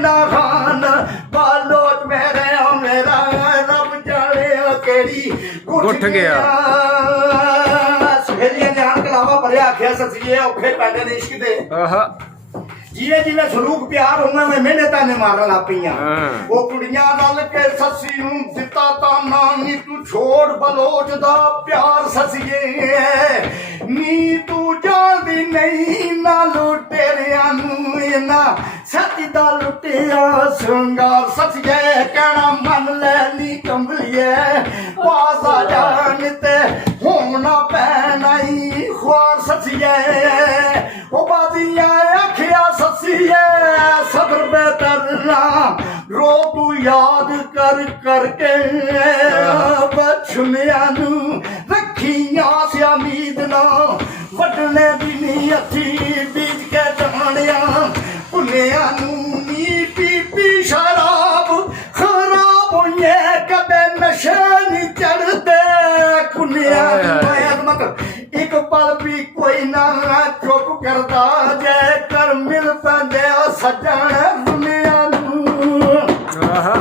ना खान बालोच मेरे मेरा रब जाने केड़ी गुठ गया। सहेलियां जान कलावा भरिया आखिया ससीए औखे पैंदे ने इश्क दे आहा जिए जिवें सलूक प्यार उवें में मेहनत ताने मारन लग पईयां हाँ। ओ कुड़ियां रल के ससी नूं दिता ताना नी तू छोड़ बलोच दा प्यार ससीए नी तू जाणदी नहीं ना लुटेरियां नूं इना सती दा लुटिया श्रृंगार ससीए कहना मन ले नी कंबलिए पास आ जान ते होना पैनाई ख्वार ससीए ओ बाजियां आखिया ससीए सब्र बेहतर ना रो तू याद कर करके बचनिया नू रखियां से उम्मीद ना वटने दी नी अथी बीज के जानिया पुनिया नू नी पी पी शराब खराब होइए कदे नशे नहीं चढ़ते कुनिया मत एक पल भी कोई ना चुप करता जै कर मिल पैंदे सजन दुनिया नू आहा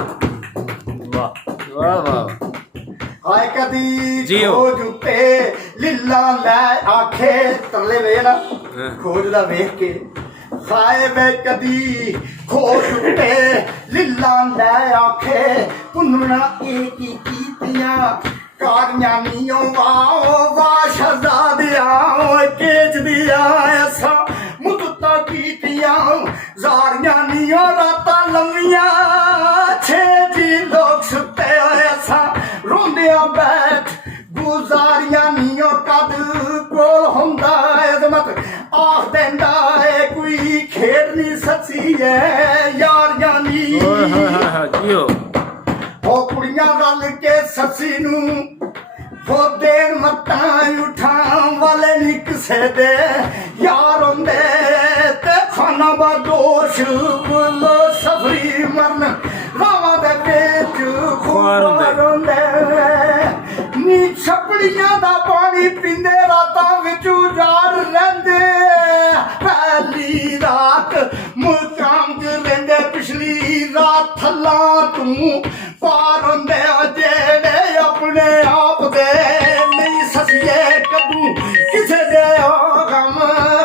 वाह वाह वाह हाय कदी जियो। खोज उत्ते लीला लै आखे तरले वे ना खोज दा वेख के हाय वे कदी खोज उत्ते लीला लै आखे पुनना एक ही कीतियां कारियां नीओ वाह शहजादिया केच दिया ऐसा मुद्दता कीतियां जारियां नीओ रातां लंमियां छे जी लोग सुते ऐसा रोंदिया बैठ गुजारियां नीओ कद कोल हुंदा अजमत आख देंदा है कोई खेड नहीं सची है यारियां नी जियो ओ कुड़ियां रल के ससी नू वो देन मत्ता उठां वाले नी किसे दे यार होंदे ते खाना बदोश बोलो सफरी मरन रावां दे पेच खून होंदे नी छपड़ियां दा पानी पींदे रातां विच उजाड़ रहिंदे पहली रात मुकाम च रहिंदे पिछली रात थल्ला तू पार होंदे जेड़े अपने आप दे नहीं ससीए कदू किसे दे गम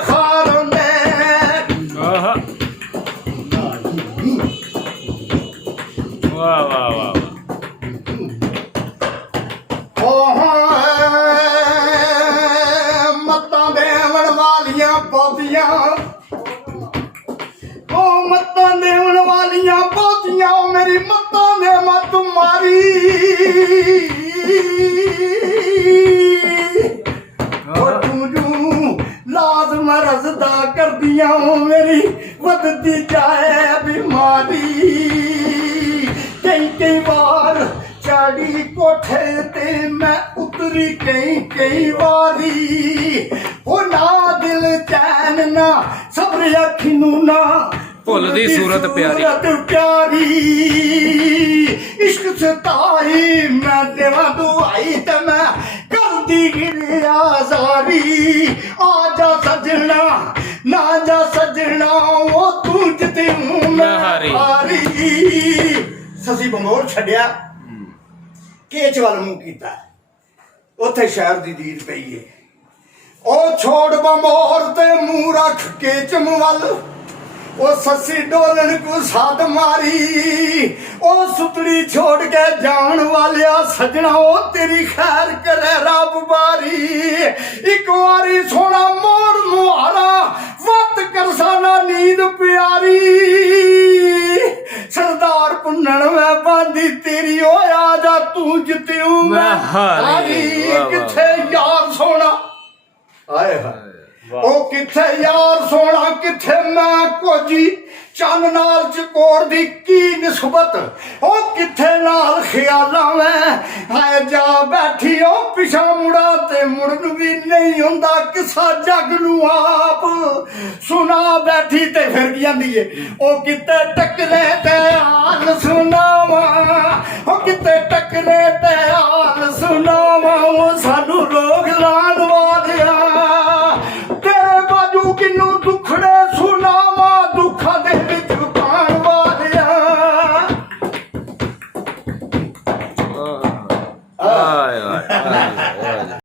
खार होंदे आहा वाह वाह वाह मत्तां देवण वालियां पौधियां ओ मत्तां देवण वालियां पौधियां मेरी मत्तां ने मत मारी लाजम रजदा कर दिया मेरी बदती जाए बीमारी कई कई बार चाड़ी कोठे ते मैं उतरी कई बारी ओ ना दिल चैन ना सब्र अखी नू ना भुलदी सूरत प्यारी प्यारी इश्क सताई मैं देवा दुआई ते मैं करदी गिरी आजारी आजा सजना ना जा सजना वो तू जिते हूं मैं हारी ससी बंगोर छड़िया केच वाल मुंह कीता उत्थे शहर दी दीद पई है ओ छोड़ बंगोर ते मुंह रख के चमवल ओ ससी डोलन को साध मारी ओ सुतड़ी छोड़ के जान वालिया सजना ओ तेरी खैर करे रब बारी एक बारी सोना मोड़ मुहारा वत करसाना नींद प्यारी सरदार पुन्नन में बांधी तेरी ओ आजा तू जित्यूं मैं हारी किथे यार सोना आए हाय ओ किथे यार सोना किथे मैं कोजी चंद नाल चकोर दी की निस्बत ओ किथे नाल ख्यालां में हाय जा बैठी ओ पिछा मुड़ा ते मुड़न भी नहीं हुंदा किसा जग नू आप सुना बैठी ते फिर की आंदी है ओ किते टकरे ते हाल सुनावा ओ किते टकरे ते हाल सुनावा ओ सानू लोग लाण वालिया तेरे बाजू किन्नू दुखड़े सुनावा दुखा दे विच पाण वाले ਵਾਹ